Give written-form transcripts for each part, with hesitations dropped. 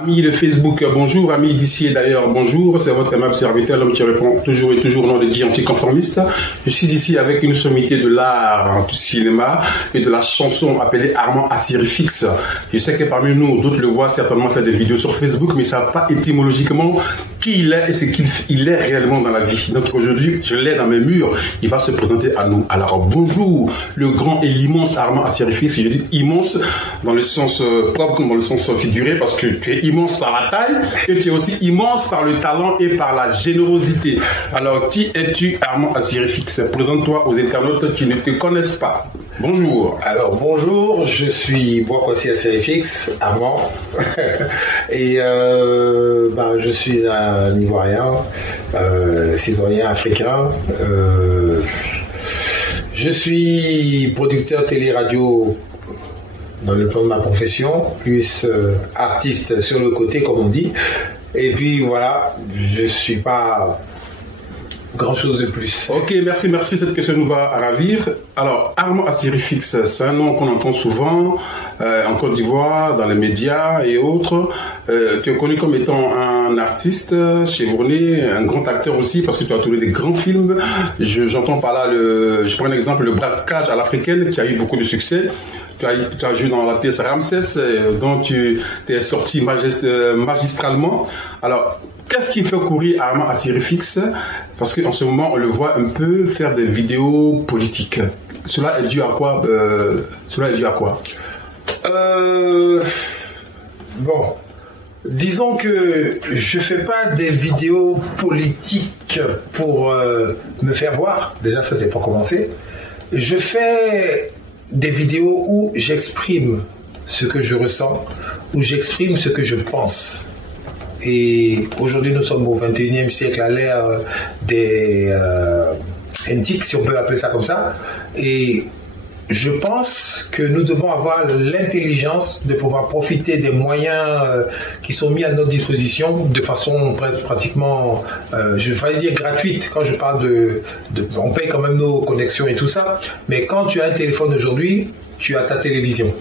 Amis de Facebook, bonjour. Amis d'ici et d'ailleurs, bonjour. C'est votre aimable serviteur, l'homme qui répond toujours et toujours au nom de Dieu anticonformiste. Je suis ici avec une sommité de l'art, du cinéma et de la chanson appelée Armand Assirifix. Je sais que parmi nous, d'autres le voient certainement faire des vidéos sur Facebook, mais ça n'a pas étymologiquement qui il est et ce qu'il est réellement dans la vie. Donc aujourd'hui, je l'ai dans mes murs. Il va se présenter à nous. Alors bonjour, le grand et l'immense Armand Assirifix. Je dis immense dans le sens propre comme dans le sens figuré parce que tu es immense par la taille et tu es aussi immense par le talent et par la générosité. Alors qui es-tu, Armand Assirifix? Présente-toi aux internautes qui ne te connaissent pas. Bonjour. Alors bonjour, je suis Boakwasi Assirifix, Armand, et je suis un Ivoirien, cisoirien africain. Je suis producteur télé-radio dans le plan de ma profession, plus artiste sur le côté comme on dit. Et puis voilà, je suis pas grand chose de plus. Ok, merci. Cette question nous va ravir. Alors, Armand Assirifix, c'est un nom qu'on entend souvent en Côte d'Ivoire, dans les médias et autres. Tu es connu comme étant un artiste chevronné, un grand acteur aussi, parce que tu as tourné des grands films. J'entends par là, je prends un exemple, le braquage à l'africaine, qui a eu beaucoup de succès. Tu as joué dans la pièce Ramsès, dont tu es sorti magistralement. Alors, qu'est-ce qui fait courir Armand Assirifix? Parce qu'en ce moment, on le voit un peu faire des vidéos politiques. Cela est dû à quoi? Bon, disons que je fais pas des vidéos politiques pour me faire voir. Déjà, ça, c'est pas commencé. Je fais des vidéos où j'exprime ce que je ressens, où j'exprime ce que je pense. Et aujourd'hui, nous sommes au 21e siècle, à l'ère des NTIC, si on peut appeler ça comme ça. Et je pense que nous devons avoir l'intelligence de pouvoir profiter des moyens qui sont mis à notre disposition de façon pratiquement, je vais dire gratuite. Quand je parle on paye quand même nos connexions et tout ça. Mais quand tu as un téléphone aujourd'hui, tu as ta télévision.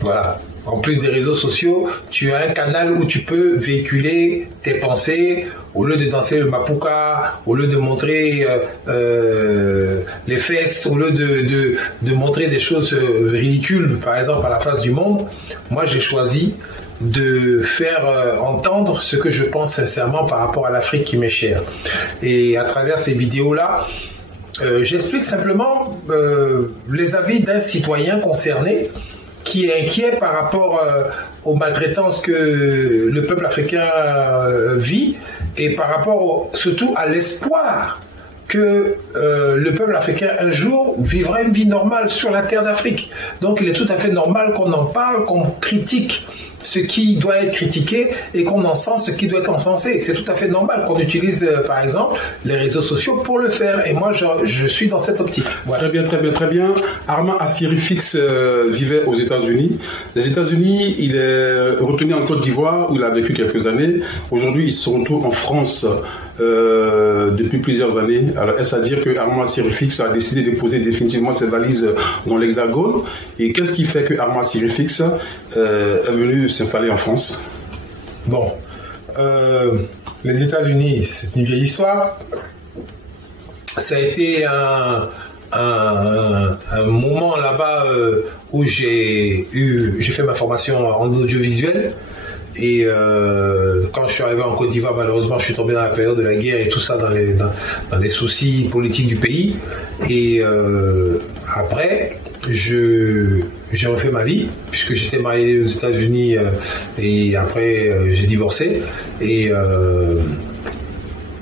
Voilà. En plus des réseaux sociaux, tu as un canal où tu peux véhiculer tes pensées, au lieu de danser le mapuka, au lieu de montrer les fesses, au lieu de montrer des choses ridicules, par exemple, à la face du monde. Moi, j'ai choisi de faire entendre ce que je pense sincèrement par rapport à l'Afrique qui m'est chère. Et à travers ces vidéos-là, j'explique simplement les avis d'un citoyen concerné qui est inquiet par rapport aux maltraitances que le peuple africain vit et par rapport surtout à l'espoir que le peuple africain un jour vivra une vie normale sur la terre d'Afrique. Donc il est tout à fait normal qu'on en parle, qu'on critique ce qui doit être critiqué et qu'on encense ce qui doit être encensé. C'est tout à fait normal qu'on utilise par exemple les réseaux sociaux pour le faire. Et moi je suis dans cette optique. Voilà. Très bien. Armand Assirifix vivait aux États-Unis. Les États-Unis, il est retenu en Côte d'Ivoire où il a vécu quelques années. Aujourd'hui, il se retrouve en France depuis plusieurs années. Alors est-ce à dire que Armand Assirifix a décidé de poser définitivement ses valises dans l'Hexagone? Et qu'est-ce qui fait que Armand Assirifix est venu s'installer en France? Bon, les États-Unis, c'est une vieille histoire. Ça a été un moment là-bas où j'ai fait ma formation en audiovisuel. Et quand je suis arrivé en Côte d'Ivoire, malheureusement, je suis tombé dans la période de la guerre et tout ça, dans les soucis politiques du pays. Et après, j'ai refait ma vie, puisque j'étais marié aux États-Unis et après j'ai divorcé. Et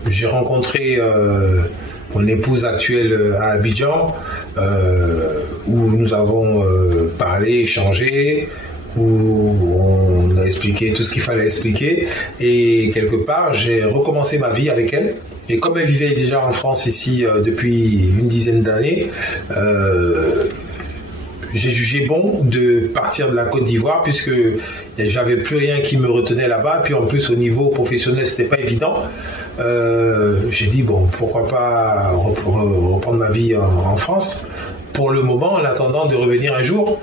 j'ai rencontré mon épouse actuelle à Abidjan, où nous avons parlé, échangé, où on a expliqué tout ce qu'il fallait expliquer. Et quelque part, j'ai recommencé ma vie avec elle. Et comme elle vivait déjà en France ici depuis une dizaine d'années, j'ai jugé bon de partir de la Côte d'Ivoire puisque j'avais plus rien qui me retenait là-bas. Puis en plus, au niveau professionnel, c'était pas évident. J'ai dit bon, pourquoi pas reprendre ma vie en France pour le moment, en attendant de revenir un jour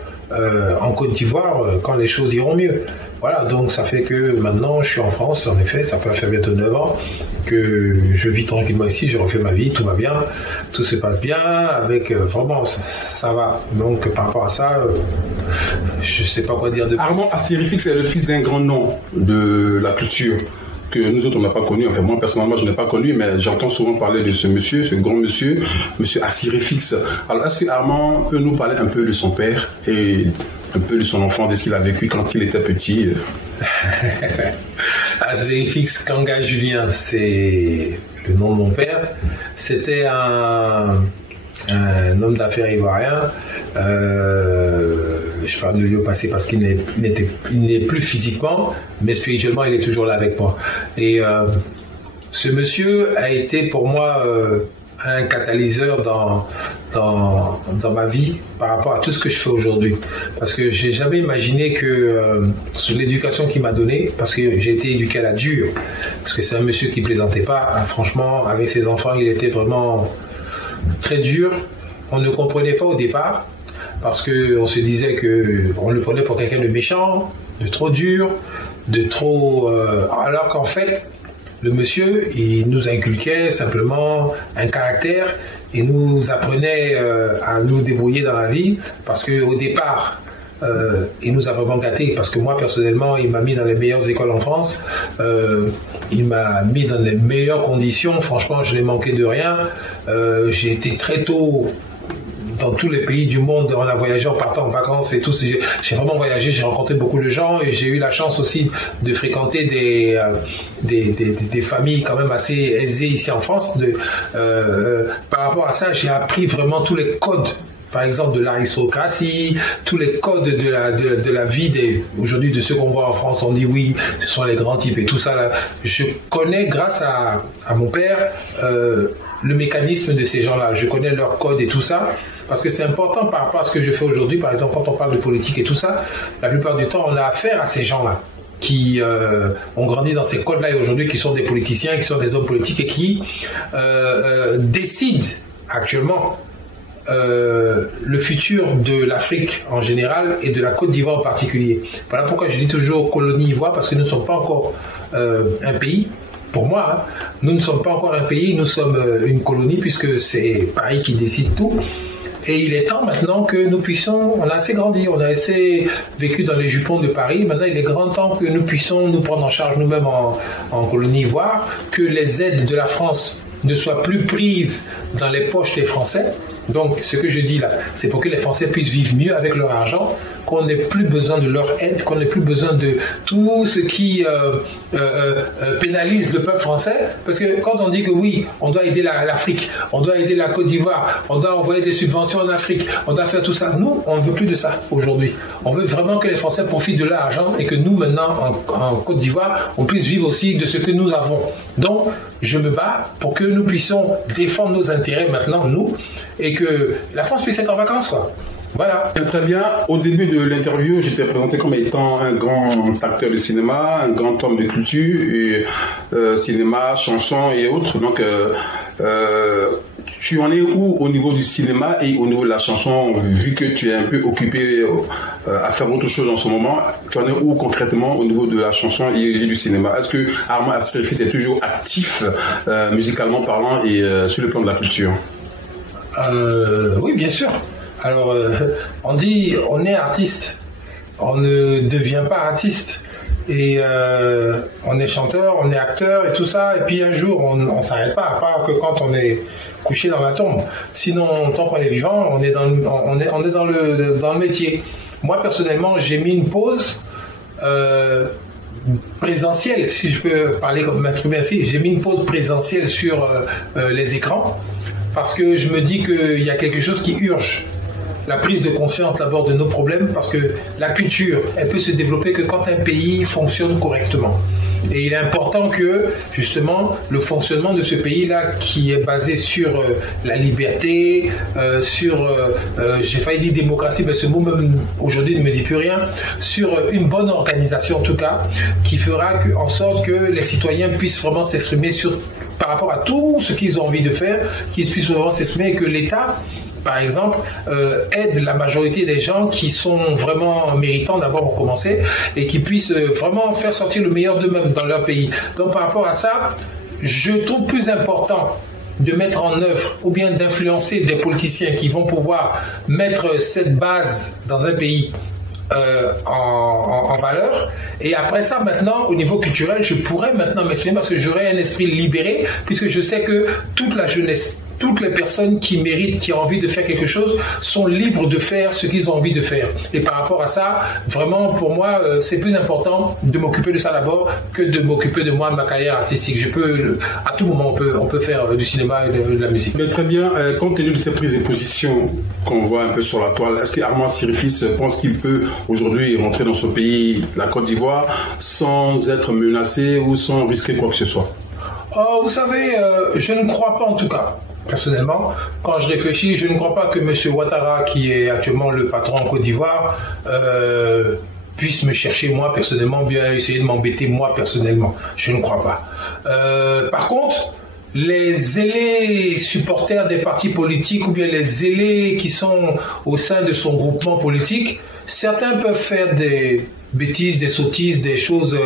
en Côte d'Ivoire quand les choses iront mieux. Voilà, donc ça fait que maintenant je suis en France, en effet, ça peut faire bientôt 9 ans que je vis tranquillement ici, je refais ma vie, tout va bien, tout se passe bien, avec vraiment ça va. Donc par rapport à ça, je sais pas quoi dire de plus. Armand Assirifix est le fils d'un grand nom de la culture que nous autres on n'a pas connu. Enfin moi personnellement je n'ai pas connu, mais j'entends souvent parler de ce monsieur, ce grand monsieur, monsieur Assirifix. Alors est-ce que Armand peut nous parler un peu de son père et un peu de son enfant, de ce qu'il a vécu quand il était petit? Assirifix Kanga Julien, c'est le nom de mon père. C'était un homme d'affaires ivoirien. Je parle de lui au passé parce qu'il n'est plus physiquement, mais spirituellement il est toujours là avec moi. Et ce monsieur a été pour moi un catalyseur dans ma vie par rapport à tout ce que je fais aujourd'hui. Parce que j'ai jamais imaginé que sur l'éducation qu'il m'a donnée, parce que j'ai été éduqué à la dure, parce que c'est un monsieur qui plaisantait pas, franchement, avec ses enfants, il était vraiment très dur. On ne comprenait pas au départ, parce qu'on se disait qu'on le prenait pour quelqu'un de méchant, de trop dur, de trop... alors qu'en fait, le monsieur, il nous inculquait simplement un caractère et nous apprenait à nous débrouiller dans la vie, parce qu'au départ, il nous a vraiment gâtés, parce que moi personnellement, il m'a mis dans les meilleures écoles en France, il m'a mis dans les meilleures conditions, franchement je n'ai manqué de rien, j'ai été très tôt dans tous les pays du monde, on a voyagé en partant en vacances et tout. J'ai vraiment voyagé, j'ai rencontré beaucoup de gens et j'ai eu la chance aussi de fréquenter des familles quand même assez aisées ici en France. Par rapport à ça, j'ai appris vraiment tous les codes, par exemple de l'aristocratie, tous les codes de la vie aujourd'hui de ceux qu'on voit en France. On dit oui, ce sont les grands types et tout ça. Là. Je connais grâce à mon père le mécanisme de ces gens-là. Je connais leurs codes et tout ça. Parce que c'est important par rapport à ce que je fais aujourd'hui. Par exemple, quand on parle de politique et tout ça, la plupart du temps, on a affaire à ces gens-là qui ont grandi dans ces codes-là et aujourd'hui qui sont des politiciens, qui sont des hommes politiques et qui décident actuellement le futur de l'Afrique en général et de la Côte d'Ivoire en particulier. Voilà pourquoi je dis toujours colonie Ivoire, parce que nous ne sommes pas encore un pays. Pour moi, nous ne sommes pas encore un pays, nous sommes une colonie puisque c'est Paris qui décide tout. Et il est temps maintenant que nous puissions, on a assez grandi, on a assez vécu dans les jupons de Paris, maintenant il est grand temps que nous puissions nous prendre en charge nous-mêmes en colonie Ivoire, que les aides de la France ne soient plus prises dans les poches des Français. Donc ce que je dis là, c'est pour que les Français puissent vivre mieux avec leur argent, qu'on n'ait plus besoin de leur aide, qu'on n'ait plus besoin de tout ce qui pénalise le peuple français. Parce que quand on dit que oui, on doit aider l'Afrique, on doit aider la Côte d'Ivoire, on doit envoyer des subventions en Afrique, on doit faire tout ça. Nous, on ne veut plus de ça aujourd'hui. On veut vraiment que les Français profitent de leur argent et que nous, maintenant, en Côte d'Ivoire, on puisse vivre aussi de ce que nous avons. Donc, je me bats pour que nous puissions défendre nos intérêts maintenant, nous, et que la France puisse être en vacances, quoi. Voilà. Très bien. Au début de l'interview, j'étais présenté comme étant un grand acteur de cinéma, un grand homme de culture, et, cinéma, chansons et autres. Donc, tu en es où au niveau du cinéma et au niveau de la chanson, vu que tu es un peu occupé à faire autre chose en ce moment? Tu en es où concrètement au niveau de la chanson et du cinéma? Est-ce que Armand Assirifix est toujours actif musicalement parlant et sur le plan de la culture? Oui, bien sûr. Alors, on dit, on est artiste, on ne devient pas artiste. Et on est chanteur, on est acteur et tout ça. Et puis un jour, on s'arrête pas, à part que quand on est couché dans la tombe. Sinon, tant qu'on est vivant, on est dans le métier. Moi, personnellement, j'ai mis une pause présentielle, si je peux parler comme m'exprimer ainsi. J'ai mis une pause présentielle sur les écrans parce que je me dis qu'il y a quelque chose qui urge. La prise de conscience d'abord de nos problèmes, parce que la culture, elle peut se développer que quand un pays fonctionne correctement. Et il est important que, justement, le fonctionnement de ce pays-là, qui est basé sur la liberté, j'ai failli dire démocratie, mais ce mot même aujourd'hui ne me dit plus rien, sur une bonne organisation en tout cas, qui fera en sorte que les citoyens puissent vraiment s'exprimer par rapport à tout ce qu'ils ont envie de faire, qu'ils puissent vraiment s'exprimer et que l'État par exemple, aide la majorité des gens qui sont vraiment méritants d'abord pour commencer et qui puissent vraiment faire sortir le meilleur d'eux-mêmes dans leur pays. Donc par rapport à ça, je trouve plus important de mettre en œuvre ou bien d'influencer des politiciens qui vont pouvoir mettre cette base dans un pays en valeur. Et après ça, maintenant, au niveau culturel, je pourrais maintenant m'exprimer parce que j'aurai un esprit libéré, puisque je sais que toute la jeunesse, toutes les personnes qui méritent, qui ont envie de faire quelque chose, sont libres de faire ce qu'ils ont envie de faire. Et par rapport à ça, vraiment, pour moi, c'est plus important de m'occuper de ça d'abord que de m'occuper de moi, de ma carrière artistique. Je peux, à tout moment, on peut faire du cinéma et de la musique. Mais très bien, compte tenu de ces prises de position qu'on voit un peu sur la toile, est-ce qu'Armand Sirifis pense qu'il peut aujourd'hui rentrer dans ce pays, la Côte d'Ivoire, sans être menacé ou sans risquer quoi que ce soit? Oh, vous savez, je ne crois pas en tout cas. Personnellement, quand je réfléchis, je ne crois pas que M. Ouattara, qui est actuellement le patron en Côte d'Ivoire, puisse me chercher moi personnellement, bien essayer de m'embêter moi personnellement. Je ne crois pas. Par contre, les zélés supporters des partis politiques ou bien les zélés qui sont au sein de son groupement politique, certains peuvent faire des bêtises, des sottises, des choses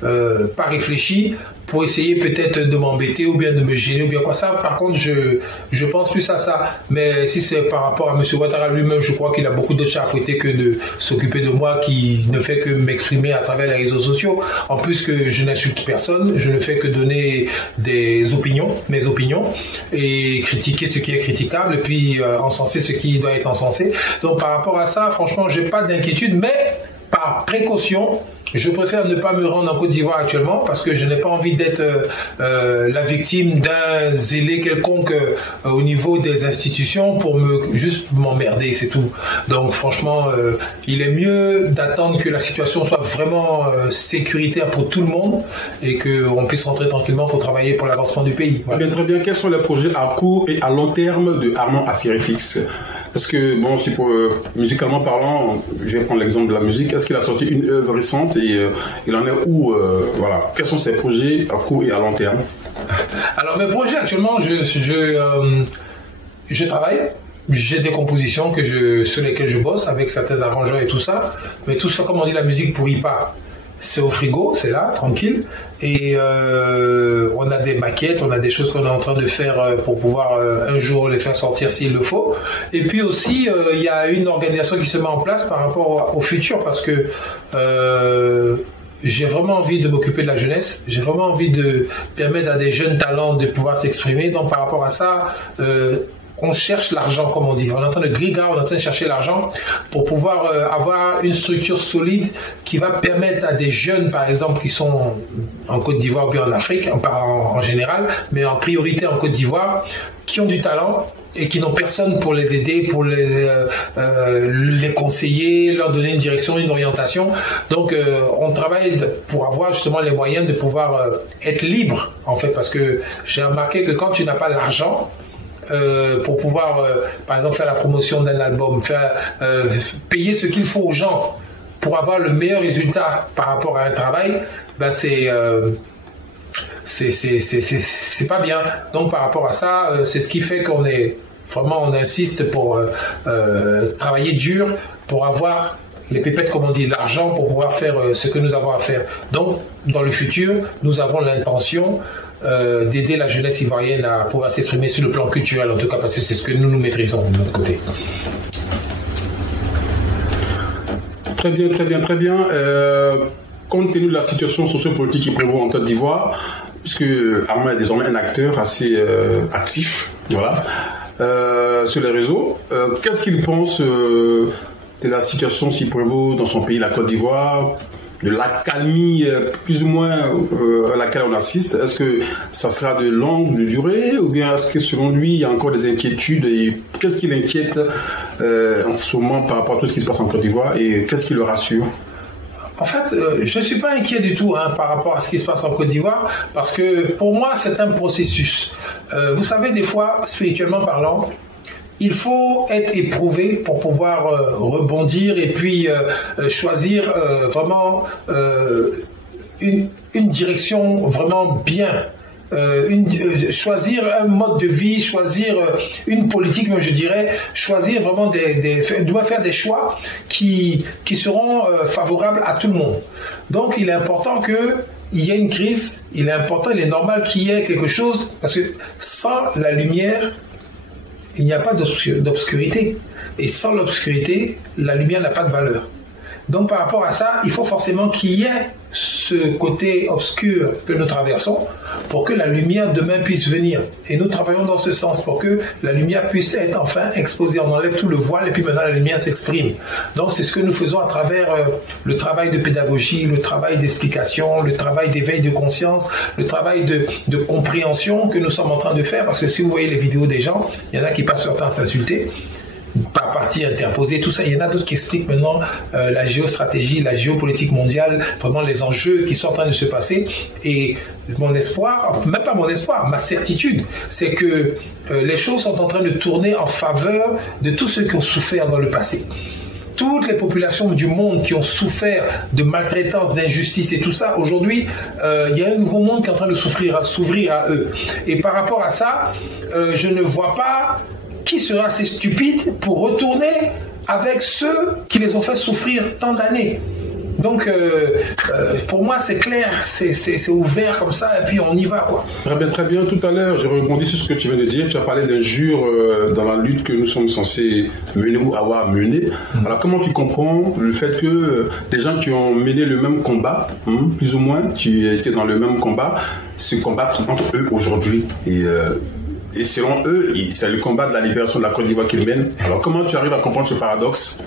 pas réfléchies pour essayer peut-être de m'embêter ou bien de me gêner ou bien quoi ça. Par contre, je pense plus à ça. Mais si c'est par rapport à M. Ouattara lui-même, je crois qu'il a beaucoup d'autres chats à fouetter que de s'occuper de moi qui ne fait que m'exprimer à travers les réseaux sociaux. En plus que je n'insulte personne, je ne fais que donner des opinions, mes opinions, et critiquer ce qui est critiquable et puis encenser ce qui doit être encensé. Donc par rapport à ça, franchement, j'ai pas d'inquiétude, mais par précaution, je préfère ne pas me rendre en Côte d'Ivoire actuellement parce que je n'ai pas envie d'être la victime d'un zélé quelconque au niveau des institutions pour juste m'emmerder, c'est tout. Donc franchement, il est mieux d'attendre que la situation soit vraiment sécuritaire pour tout le monde et qu'on puisse rentrer tranquillement pour travailler pour l'avancement du pays. Voilà. Bien, très bien. Quels sont les projets à court et à long terme de Armand Sirifis? Est-ce que, bon, si pour musicalement parlant, je vais prendre l'exemple de la musique, est-ce qu'il a sorti une œuvre récente et il en est où voilà. Quels sont ses projets à court et à long terme? Alors, mes projets actuellement, je travaille. J'ai des compositions sur lesquelles je bosse avec certains arrangeurs et tout ça. Mais tout ça, comme on dit, la musique pourrit pas. C'est au frigo, c'est là, tranquille. Et on a des maquettes, on a des choses qu'on est en train de faire pour pouvoir un jour les faire sortir s'il le faut. Et puis aussi, il y a une organisation qui se met en place par rapport au futur parce que j'ai vraiment envie de m'occuper de la jeunesse. J'ai vraiment envie de permettre à des jeunes talents de pouvoir s'exprimer. Donc par rapport à ça, on cherche l'argent, comme on dit. On est en train de griller, on est en train de chercher l'argent pour pouvoir avoir une structure solide qui va permettre à des jeunes, par exemple, qui sont en Côte d'Ivoire ou bien en Afrique, en général, mais en priorité en Côte d'Ivoire, qui ont du talent et qui n'ont personne pour les aider, pour les conseiller, leur donner une direction, une orientation. Donc, on travaille pour avoir justement les moyens de pouvoir être libre, en fait, parce que j'ai remarqué que quand tu n'as pas l'argent, pour pouvoir, par exemple, faire la promotion d'un album, payer ce qu'il faut aux gens pour avoir le meilleur résultat par rapport à un travail, ben c'est pas bien. Donc par rapport à ça, c'est ce qui fait qu'on insiste pour travailler dur pour avoir les pépettes, comme on dit, l'argent pour pouvoir faire ce que nous avons à faire. Donc dans le futur, nous avons l'intention d'aider la jeunesse ivoirienne à pouvoir s'exprimer sur le plan culturel, en tout cas parce que c'est ce que nous maîtrisons de notre côté. Très bien, très bien, très bien. Compte tenu de la situation sociopolitique qui prévaut en Côte d'Ivoire, puisque Armand est désormais un acteur assez actif, voilà, sur les réseaux, qu'est-ce qu'il pense de la situation qui prévaut dans son pays, la Côte d'Ivoire, de l'accalmie plus ou moins à laquelle on assiste? Est-ce que ça sera de longue durée ou bien est-ce que selon lui il y a encore des inquiétudes et qu'est-ce qui l'inquiète en ce moment par rapport à tout ce qui se passe en Côte d'Ivoire et qu'est-ce qui le rassure? En fait, je ne suis pas inquiet du tout par rapport à ce qui se passe en Côte d'Ivoire parce que pour moi c'est un processus. Vous savez, des fois, spirituellement parlant, il faut être éprouvé pour pouvoir rebondir et puis choisir vraiment une direction vraiment bien. choisir un mode de vie, choisir une politique, même je dirais, choisir vraiment doit faire des choix qui seront favorables à tout le monde. Donc il est important qu'il y ait une crise, il est normal qu'il y ait quelque chose, parce que sans la lumière, il n'y a pas d'obscurité. Et sans l'obscurité, la lumière n'a pas de valeur. Donc par rapport à ça, il faut forcément qu'il y ait ce côté obscur que nous traversons pour que la lumière demain puisse venir. Et nous travaillons dans ce sens pour que la lumière puisse être enfin exposée. On enlève tout le voile et puis maintenant la lumière s'exprime. Donc c'est ce que nous faisons à travers le travail de pédagogie, le travail d'explication, le travail d'éveil de conscience, le travail de compréhension que nous sommes en train de faire. Parce que si vous voyez les vidéos des gens, il y en a qui passent leur temps à s'insulter. Par parti interposé, tout ça. Il y en a d'autres qui expliquent maintenant la géostratégie, la géopolitique mondiale, vraiment les enjeux qui sont en train de se passer. Et mon espoir, même pas mon espoir, ma certitude, c'est que les choses sont en train de tourner en faveur de tous ceux qui ont souffert dans le passé. Toutes les populations du monde qui ont souffert de maltraitance, d'injustice et tout ça, aujourd'hui, il y a un nouveau monde qui est en train de s'ouvrir à eux. Et par rapport à ça, je ne vois pas qui sera assez stupide pour retourner avec ceux qui les ont fait souffrir tant d'années. Donc, pour moi, c'est clair, c'est ouvert comme ça, et puis on y va, quoi. Très bien. Tout à l'heure, j'ai rebondi sur ce que tu viens de dire. Tu as parlé d'injures dans la lutte que nous sommes censés mener ou avoir menée. Alors, comment tu comprends le fait que des gens qui ont mené le même combat, plus ou moins, qui étaient dans le même combat, se combattent entre eux aujourd'hui et selon eux, c'est le combat de la libération de la Côte d'Ivoire qu'ils mènent. Alors comment tu arrives à comprendre ce paradoxe?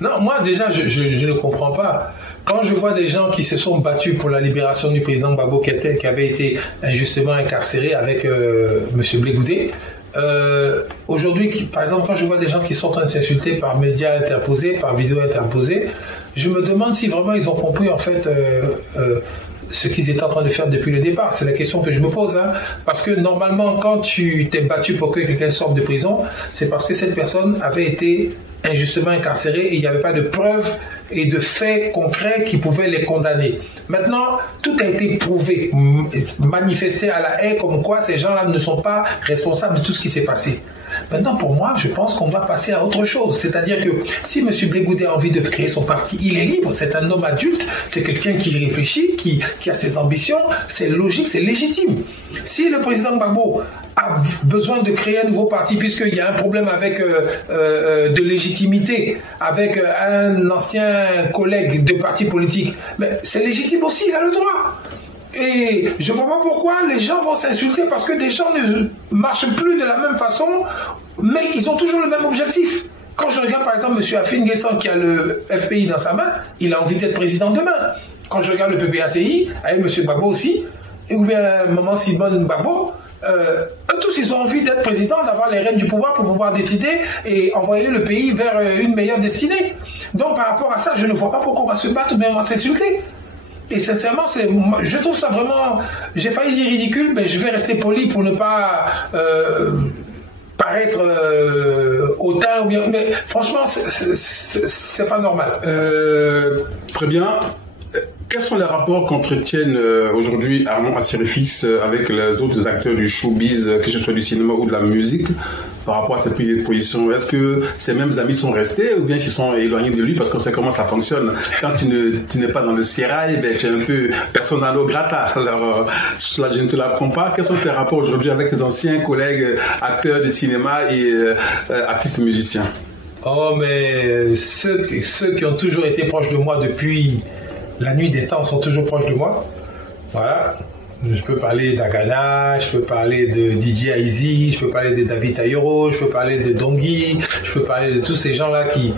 Non, moi déjà, je ne comprends pas. Quand je vois des gens qui se sont battus pour la libération du président Gbagbo Keïta, qui avait été injustement incarcéré avec M. Blé Goudé, aujourd'hui, par exemple, quand je vois des gens qui sont en train de s'insulter par médias interposés, par vidéos interposées, je me demande si vraiment ils ont compris en fait ce qu'ils étaient en train de faire depuis le départ. C'est la question que je me pose. Parce que normalement, quand tu t'es battu pour que quelqu'un sorte de prison, c'est parce que cette personne avait été injustement incarcérée et il n'y avait pas de preuves et de faits concrets qui pouvaient les condamner. Maintenant, tout a été prouvé, manifesté à la haie, comme quoi ces gens-là ne sont pas responsables de tout ce qui s'est passé. Maintenant, pour moi, je pense qu'on doit passer à autre chose. C'est-à-dire que si M. Blé Goudé a envie de créer son parti, il est libre. C'est un homme adulte, c'est quelqu'un qui réfléchit, qui a ses ambitions. C'est logique, c'est légitime. Si le président Gbagbo a besoin de créer un nouveau parti, puisqu'il y a un problème avec de légitimité, avec un ancien collègue de parti politique, mais c'est légitime aussi, il a le droit. Et je ne vois pas pourquoi les gens vont s'insulter parce que des gens ne marchent plus de la même façon, mais ils ont toujours le même objectif. Quand je regarde par exemple M. Afin Guessan qui a le FPI dans sa main, il a envie d'être président demain. Quand je regarde le PPACI, avec M. Gbagbo aussi, ou bien Maman Simone Gbagbo, eux tous ils ont envie d'être président, d'avoir les rênes du pouvoir pour pouvoir décider et envoyer le pays vers une meilleure destinée. Donc par rapport à ça, je ne vois pas pourquoi on va se battre, mais on va s'insulter. Et sincèrement, je trouve ça vraiment... J'ai failli dire ridicule, mais je vais rester poli pour ne pas paraître hautain. Mais franchement, c'est pas normal. Très bien. Quels sont les rapports qu'entretiennent aujourd'hui Armand Assirifix avec les autres acteurs du showbiz, que ce soit du cinéma ou de la musique, par rapport à cette prise de position? Est-ce que ces mêmes amis sont restés ou bien ils sont éloignés de lui parce qu'on sait comment ça fonctionne? Quand tu n'es pas dans le sérail, ben, tu es un peu persona non grata. Alors, là, je ne te l'apprends pas. Quels sont tes rapports aujourd'hui avec tes anciens collègues acteurs de cinéma et artistes musiciens? Oh, mais ceux qui ont toujours été proches de moi depuis la nuit des temps sont toujours proches de moi. Voilà. Je peux parler d'Agana, je peux parler de DJ Aizi, je peux parler de David Ayoro, je peux parler de Dongui, je peux parler de tous ces gens-là qui,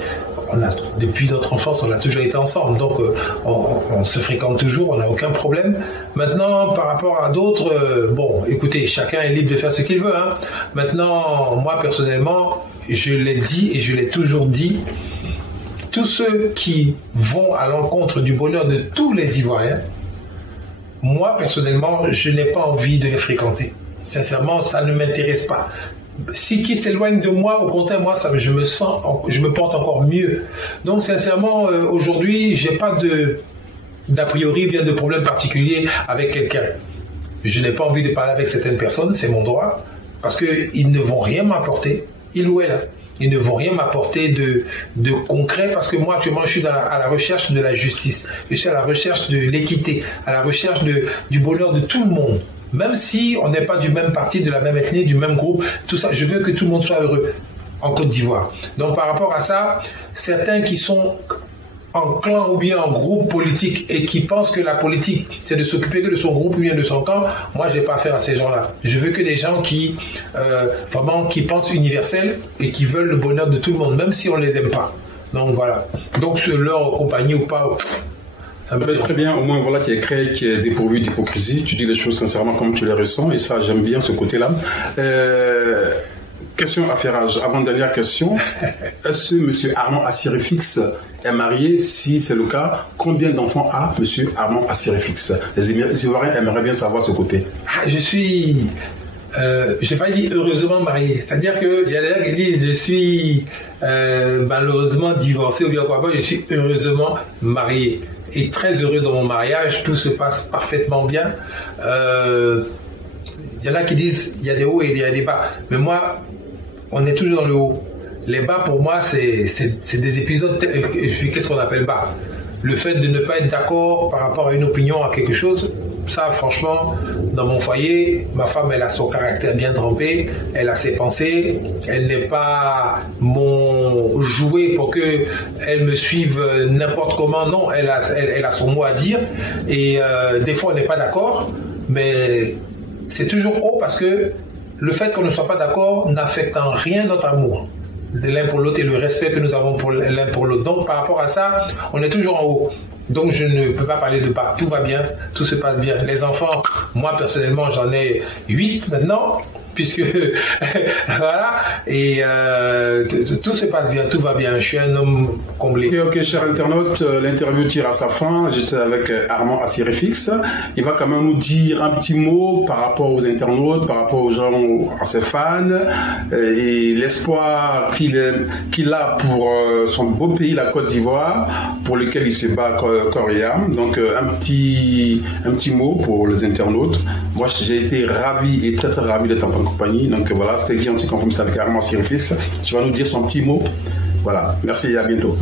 depuis notre enfance, on a toujours été ensemble. Donc, on se fréquente toujours, on n'a aucun problème. Maintenant, par rapport à d'autres, bon, écoutez, chacun est libre de faire ce qu'il veut. Maintenant, moi, personnellement, je l'ai dit et je l'ai toujours dit, tous ceux qui vont à l'encontre du bonheur de tous les Ivoiriens, moi, personnellement, je n'ai pas envie de les fréquenter. Sincèrement, ça ne m'intéresse pas. Si qui s'éloigne de moi, au contraire, moi, je me porte encore mieux. Donc, sincèrement, aujourd'hui, j'ai pas d'a priori, bien de problème particulier avec quelqu'un. je n'ai pas envie de parler avec certaines personnes, c'est mon droit, parce qu'ils ne vont rien m'apporter, il ou elle. Ils ne vont rien m'apporter de concret, parce que moi actuellement je suis à la recherche de la justice, je suis à la recherche de l'équité, à la recherche du bonheur de tout le monde. Même si on n'est pas du même parti, de la même ethnie, du même groupe, tout ça, je veux que tout le monde soit heureux en Côte d'Ivoire. Donc par rapport à ça, certains qui sont en clan ou bien en groupe politique et qui pensent que la politique c'est de s'occuper que de son groupe ou bien de son camp, moi j'ai pas affaire à ces gens-là. Je veux que des gens qui vraiment qui pensent universel et qui veulent le bonheur de tout le monde, même si on les aime pas. Donc voilà. Donc leur compagnie ou pas, ça me très bien. Au moins voilà qui est créé, qui est dépourvu d'hypocrisie. Tu dis les choses sincèrement comme tu les ressens et ça j'aime bien ce côté-là. Question affairage. Avant dernière question, est-ce que M. Armand Assirifix est marié? Si c'est le cas, combien d'enfants a M. Armand Assirifix? Les Ivoiriens aimeraient bien savoir ce côté. Je suis, j'ai pas dit heureusement marié. C'est-à-dire qu'il y a des gens qui disent je suis malheureusement divorcé ou bien quoi. Moi, je suis heureusement marié et très heureux dans mon mariage. Tout se passe parfaitement bien. Il y en a qui disent il y a des hauts et il y a des bas. Mais moi, on est toujours dans le haut. Les bas, pour moi, c'est des épisodes. Qu'est-ce qu'on appelle bas? Le fait de ne pas être d'accord par rapport à une opinion, à quelque chose, ça, franchement, dans mon foyer, ma femme, elle a son caractère bien trempé, elle a ses pensées, elle n'est pas mon jouet pour qu'elle me suive n'importe comment. Non, elle a son mot à dire. Et des fois, on n'est pas d'accord, mais c'est toujours haut parce que le fait qu'on ne soit pas d'accord n'affecte en rien notre amour de l'un pour l'autre et le respect que nous avons pour l'un pour l'autre. Donc par rapport à ça, on est toujours en haut. Donc je ne peux pas parler de bas. Tout va bien, tout se passe bien. Les enfants, moi personnellement j'en ai 8 maintenant, puisque voilà, et tout se passe bien, tout va bien. Je suis un homme comblé. Ok, cher internaute, l'interview tire à sa fin. J'étais avec Armand Assirifix. Il va quand même nous dire un petit mot par rapport aux internautes, par rapport aux gens, à ses fans, et l'espoir qu'il a pour son beau pays, la Côte d'Ivoire, pour lequel il se bat corps et âme. Donc un petit mot pour les internautes. Moi j'ai été ravi et très très ravi d'être en compagnie. Donc voilà, c'était Guy Anticonformiste avec Armand Assirifix. Tu vas nous dire son petit mot. Voilà, merci et à bientôt.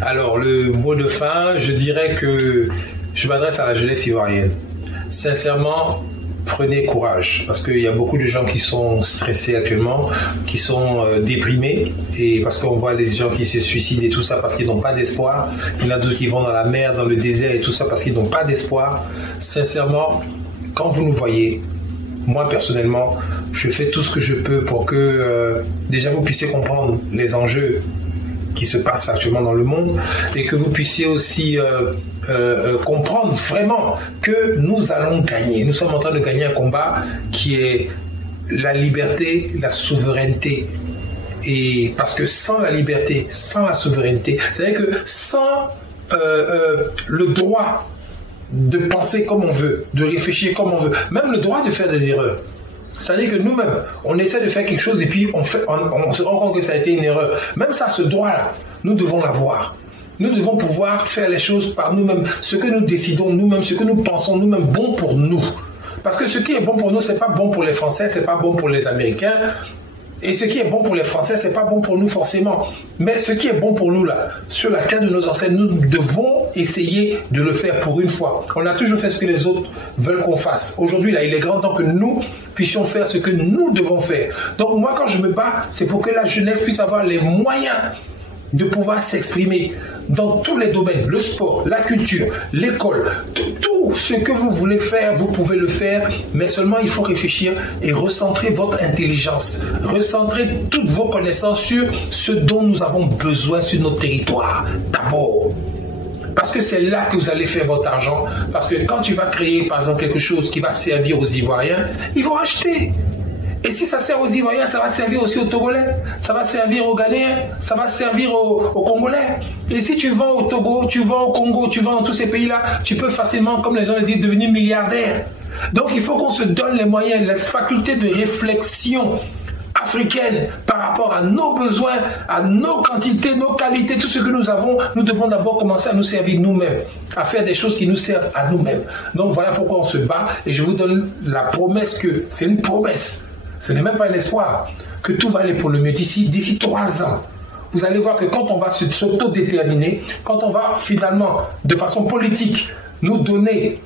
Alors le mot de fin, je dirais que je m'adresse à la jeunesse ivoirienne. Sincèrement, prenez courage, parce qu'il y a beaucoup de gens qui sont stressés actuellement, qui sont déprimés, et parce qu'on voit les gens qui se suicident et tout ça parce qu'ils n'ont pas d'espoir. Il y en a d'autres qui vont dans la mer, dans le désert et tout ça parce qu'ils n'ont pas d'espoir. Sincèrement, quand vous nous voyez, moi personnellement, je fais tout ce que je peux pour que déjà vous puissiez comprendre les enjeux qui se passent actuellement dans le monde et que vous puissiez aussi comprendre vraiment que nous allons gagner. Nous sommes en train de gagner un combat qui est la liberté, la souveraineté. Et parce que sans la liberté, sans la souveraineté, c'est-à-dire que sans le droit de penser comme on veut, de réfléchir comme on veut, même le droit de faire des erreurs. C'est-à-dire que nous-mêmes, on essaie de faire quelque chose et puis on se rend compte que ça a été une erreur. Même ça, ce droit-là, nous devons l'avoir. Nous devons pouvoir faire les choses par nous-mêmes. Ce que nous décidons nous-mêmes, ce que nous pensons nous-mêmes, bon pour nous. Parce que ce qui est bon pour nous, c'est pas bon pour les Français, c'est pas bon pour les Américains. Et ce qui est bon pour les Français, c'est pas bon pour nous forcément. Mais ce qui est bon pour nous là, sur la terre de nos ancêtres, nous devons essayer de le faire pour une fois. On a toujours fait ce que les autres veulent qu'on fasse. Aujourd'hui là, il est grand temps que nous puissions faire ce que nous devons faire. Donc moi, quand je me bats, c'est pour que la jeunesse puisse avoir les moyens de pouvoir s'exprimer dans tous les domaines, le sport, la culture, l'école, tout ce que vous voulez faire, vous pouvez le faire, mais seulement il faut réfléchir et recentrer votre intelligence, recentrer toutes vos connaissances sur ce dont nous avons besoin sur notre territoire, d'abord. Parce que c'est là que vous allez faire votre argent, parce que quand tu vas créer par exemple quelque chose qui va servir aux Ivoiriens, ils vont acheter. Et si ça sert aux Ivoiriens, ça va servir aussi aux Togolais, ça va servir aux Ghanéens, ça va servir aux Congolais. Et si tu vends au Togo, tu vends au Congo, tu vends dans tous ces pays-là, tu peux facilement, comme les gens le disent, devenir milliardaire. Donc il faut qu'on se donne les moyens, les facultés de réflexion, africaine par rapport à nos besoins, à nos quantités, nos qualités, tout ce que nous avons, nous devons d'abord commencer à nous servir nous-mêmes, à faire des choses qui nous servent à nous-mêmes. Donc voilà pourquoi on se bat et je vous donne la promesse que, c'est une promesse, ce n'est même pas un espoir, que tout va aller pour le mieux d'ici 3 ans. Vous allez voir que quand on va s'autodéterminer, quand on va finalement, de façon politique, nous donner,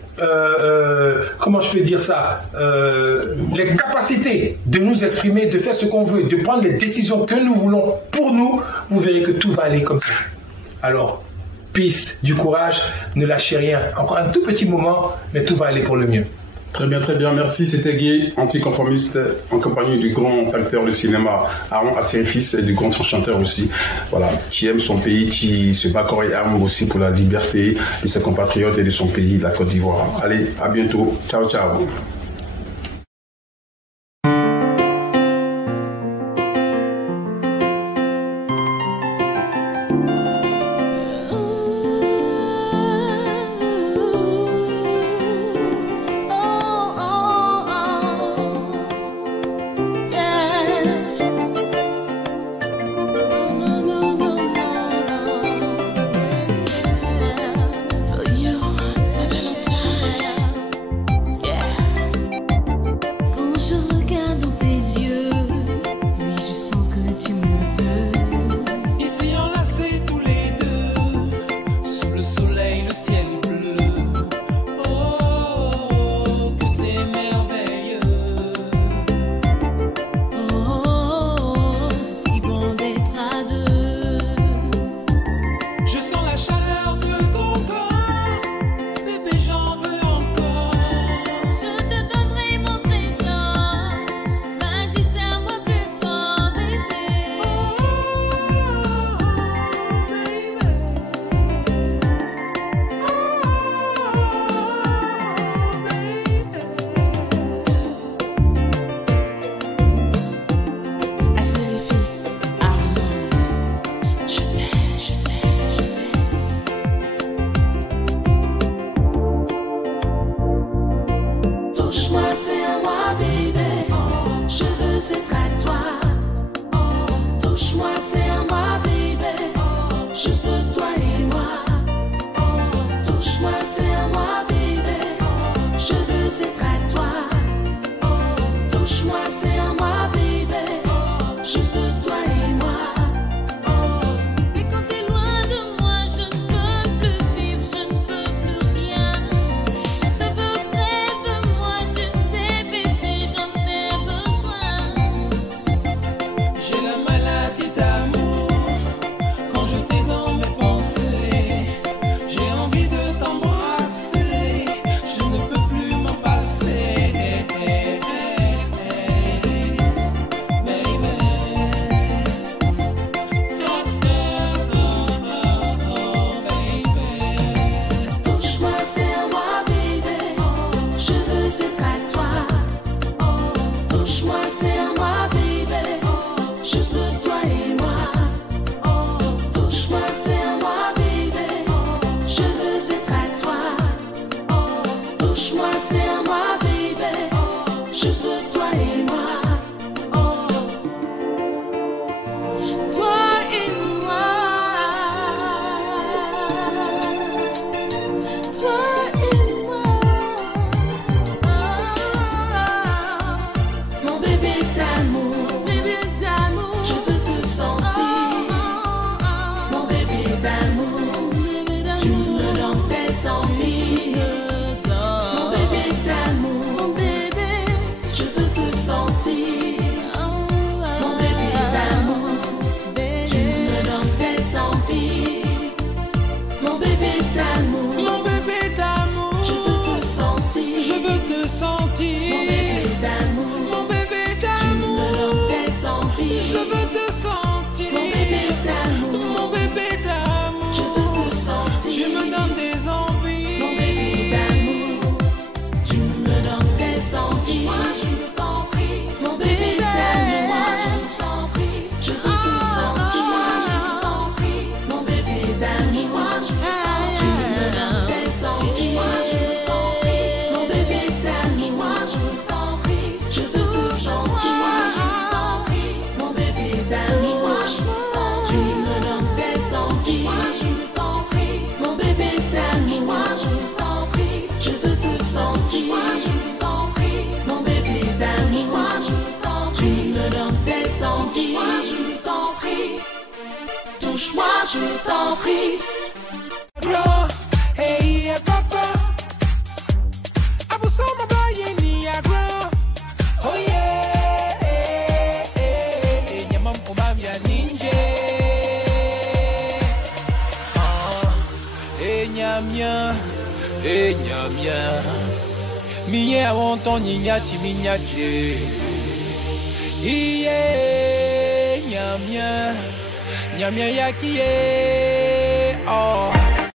comment je peux dire ça, les capacités de nous exprimer, de faire ce qu'on veut, de prendre les décisions que nous voulons pour nous, vous verrez que tout va aller comme ça. Alors, peace, du courage, ne lâchez rien. Encore un tout petit moment, mais tout va aller pour le mieux. Très bien, merci. C'était Guy, anticonformiste, en compagnie du grand acteur de cinéma Aaron Asserifis et du grand chanteur aussi, voilà, qui aime son pays, qui se bat corps et âme aussi pour la liberté de ses compatriotes et de son pays, la Côte d'Ivoire. Allez, à bientôt. Ciao, ciao. Je veux je t'en prie. Miye awonton nyinyati minyaje. Iye nyamya yakiye. Oh.